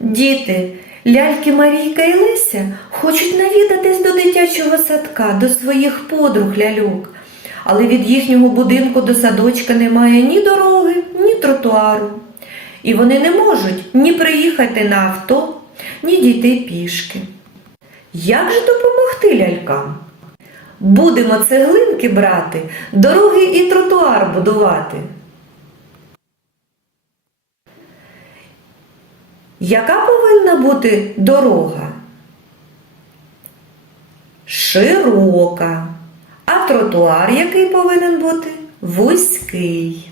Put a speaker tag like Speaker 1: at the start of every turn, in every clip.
Speaker 1: Діти, ляльки Марійка і Леся хочуть навідатись до дитячого садка, до своїх подруг ляльок. Але від їхнього будинку до садочка немає ні дороги, ні тротуару. І вони не можуть ні приїхати на авто, ні дійти пішки. Як же допомогти лялькам? Будемо цеглинки брати, дороги і тротуар будувати. Яка повинна бути дорога? Широка. А тротуар який повинен бути? Вузький.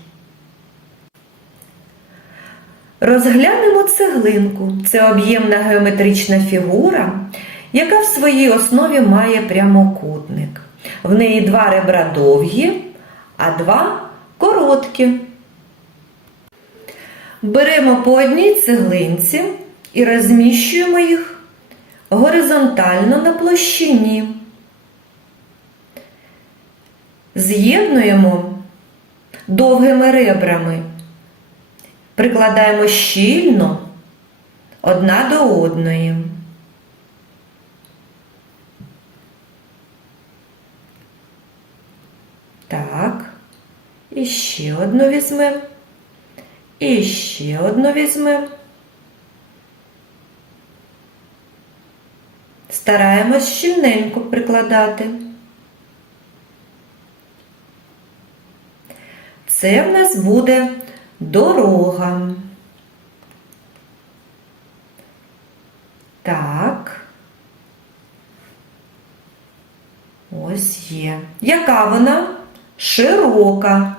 Speaker 1: Розглянемо цеглинку. Це об'ємна геометрична фігура, яка в своїй основі має прямокутник. В неї два ребра довгі, а два короткі. Беремо по одній цеглинці і розміщуємо їх горизонтально на площині. З'єднуємо довгими ребрами, прикладаємо щільно одна до одної. Так, і ще одну візьмемо. І ще одну візьмемо. Стараємось щільненько прикладати. Це в нас буде дорога. Так. Ось є. Яка вона? Широка.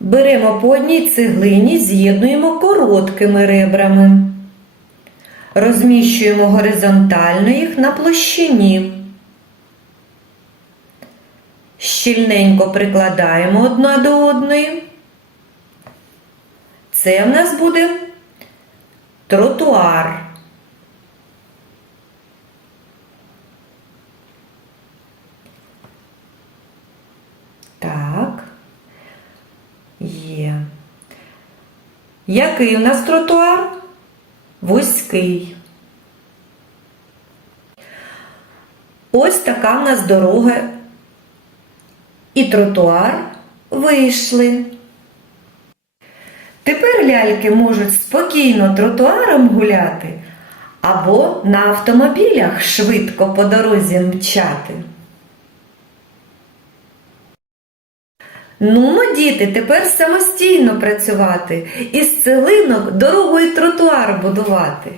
Speaker 1: Беремо по одній цеглині, з'єднуємо короткими ребрами. Розміщуємо горизонтально їх на площині. Щільненько прикладаємо одна до одної. Це в нас буде тротуар. Так. Є. Який у нас тротуар? Вузький. Ось така в нас дорога і тротуар вийшли. Тепер ляльки можуть спокійно тротуаром гуляти або на автомобілях швидко по дорозі мчати. Ну, діти, тепер самостійно працювати, із цеглинок дорогу і тротуар будувати.